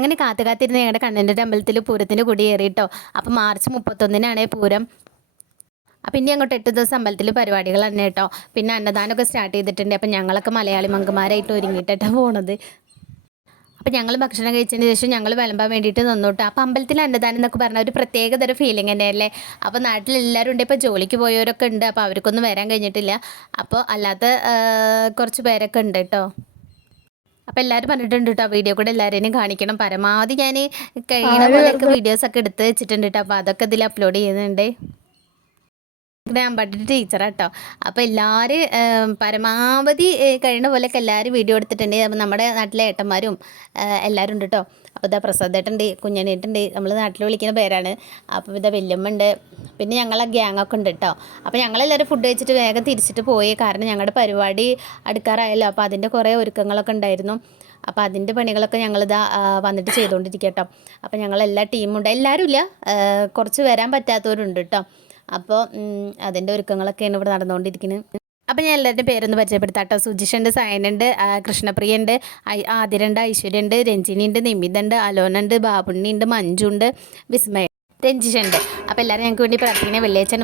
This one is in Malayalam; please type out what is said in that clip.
അങ്ങനെ കാത്തിരുന്ന് ഞങ്ങളുടെ കണ്ണൻ്റെ അമ്പലത്തിൽ പൂരത്തിൻ്റെ കൊടി കയറിയിട്ടോ. അപ്പോൾ മാർച്ച് 31-നാണ് പൂരം. അപ്പം ഇനി അങ്ങോട്ട് 8 ദിവസം അമ്പലത്തിൽ പരിപാടികൾ തന്നെ കേട്ടോ. പിന്നെ അന്നദാനമൊക്കെ സ്റ്റാർട്ട് ചെയ്തിട്ടുണ്ട്. അപ്പം ഞങ്ങളൊക്കെ മലയാളി മങ്കമാരായിട്ട് ഒരുങ്ങിയിട്ടാണ് പോണത്. അപ്പം ഞങ്ങൾ ഭക്ഷണം കഴിച്ചതിന് ശേഷം ഞങ്ങൾ വിളമ്പാൻ വേണ്ടിയിട്ട് നിന്നോട്ടോ. അപ്പം അമ്പലത്തിൽ അന്നദാനം എന്നൊക്കെ പറഞ്ഞാൽ ഒരു പ്രത്യേകതരം ഫീലിംഗ് തന്നെയല്ലേ. അപ്പോൾ നാട്ടിലെല്ലാവരും ഉണ്ട്. ഇപ്പോൾ ജോലിക്ക് പോയവരൊക്കെ ഉണ്ട്. അപ്പോൾ അവർക്കൊന്നും വരാൻ കഴിഞ്ഞിട്ടില്ല. അപ്പോൾ അല്ലാത്ത കുറച്ച് പേരൊക്കെ ഉണ്ട് കേട്ടോ. അപ്പോൾ എല്ലാവരും പറഞ്ഞിട്ടുണ്ട് കേട്ടോ, വീഡിയോ കൂടെ എല്ലാവരെയും കാണിക്കണം. പരമാവധി ഞാൻ കഴിയുന്ന പോലെയൊക്കെ വീഡിയോസൊക്കെ എടുത്ത് വെച്ചിട്ടുണ്ട് കേട്ടോ. അപ്പോൾ അതൊക്കെ ഇതിൽ അപ്ലോഡ് ചെയ്യുന്നുണ്ട്. ഞാൻ പഠിച്ച ടീച്ചറാട്ടോ. അപ്പോൾ എല്ലാവരും പരമാവധി കഴിയുന്ന പോലെയൊക്കെ എല്ലാവരും വീഡിയോ എടുത്തിട്ടുണ്ട്. അപ്പോൾ നമ്മുടെ നാട്ടിലെ ഏട്ടന്മാരും എല്ലാവരും ഉണ്ട് കേട്ടോ. അപ്പോൾ ഇതാ പ്രസാദേട്ടുണ്ട്, കുഞ്ഞനേട്ടുണ്ട്, നമ്മൾ നാട്ടിൽ വിളിക്കുന്ന പേരാണ്. അപ്പോൾ ഇതാ വല്യമ്മ ഉണ്ട്, പിന്നെ ഞങ്ങളെ ഗ്യാങ്ങൊക്കെ ഉണ്ട് കേട്ടോ. അപ്പോൾ ഞങ്ങളെല്ലാവരും ഫുഡ് കഴിച്ചിട്ട് വേഗം തിരിച്ചിട്ട് പോയി. കാരണം ഞങ്ങളുടെ പരിപാടി അടുക്കാറായല്ലോ. അപ്പോൾ അതിൻ്റെ കുറേ ഒരുക്കങ്ങളൊക്കെ ഉണ്ടായിരുന്നു. അപ്പോൾ അതിൻ്റെ പണികളൊക്കെ ഞങ്ങളിതാ വന്നിട്ട് ചെയ്തുകൊണ്ടിരിക്കുക കേട്ടോ. അപ്പോൾ ഞങ്ങളെല്ലാ ടീമുണ്ട്, എല്ലാവരും ഇല്ല, കുറച്ച് വരാൻ പറ്റാത്തവരുണ്ട് കേട്ടോ. അപ്പോൾ അതിൻ്റെ ഒരുക്കങ്ങളൊക്കെയാണ് ഇവിടെ നടന്നുകൊണ്ടിരിക്കുന്നത്. അപ്പോൾ ഞാൻ എല്ലാവരുടെയും പേരൊന്ന് പരിചയപ്പെടുത്താം കേട്ടോ. സുജിഷുണ്ട്, സയനുണ്ട്, കൃഷ്ണപ്രിയുണ്ട്, ആതിരണ്ട്, ഐശ്വര്യണ്ട്, രഞ്ജിനിയുണ്ട്, നിമിതുണ്ട്, അലോനുണ്ട്, ബാബുണ്ണിയുണ്ട്, മഞ്ജുണ്ട്, വിസ്മയ, രഞ്ജിഷുണ്ട്. അപ്പോൾ എല്ലാവരും ഞങ്ങൾക്ക് വേണ്ടി പ്രാർത്ഥിക്കണേ. വെള്ളിയാഴ്ച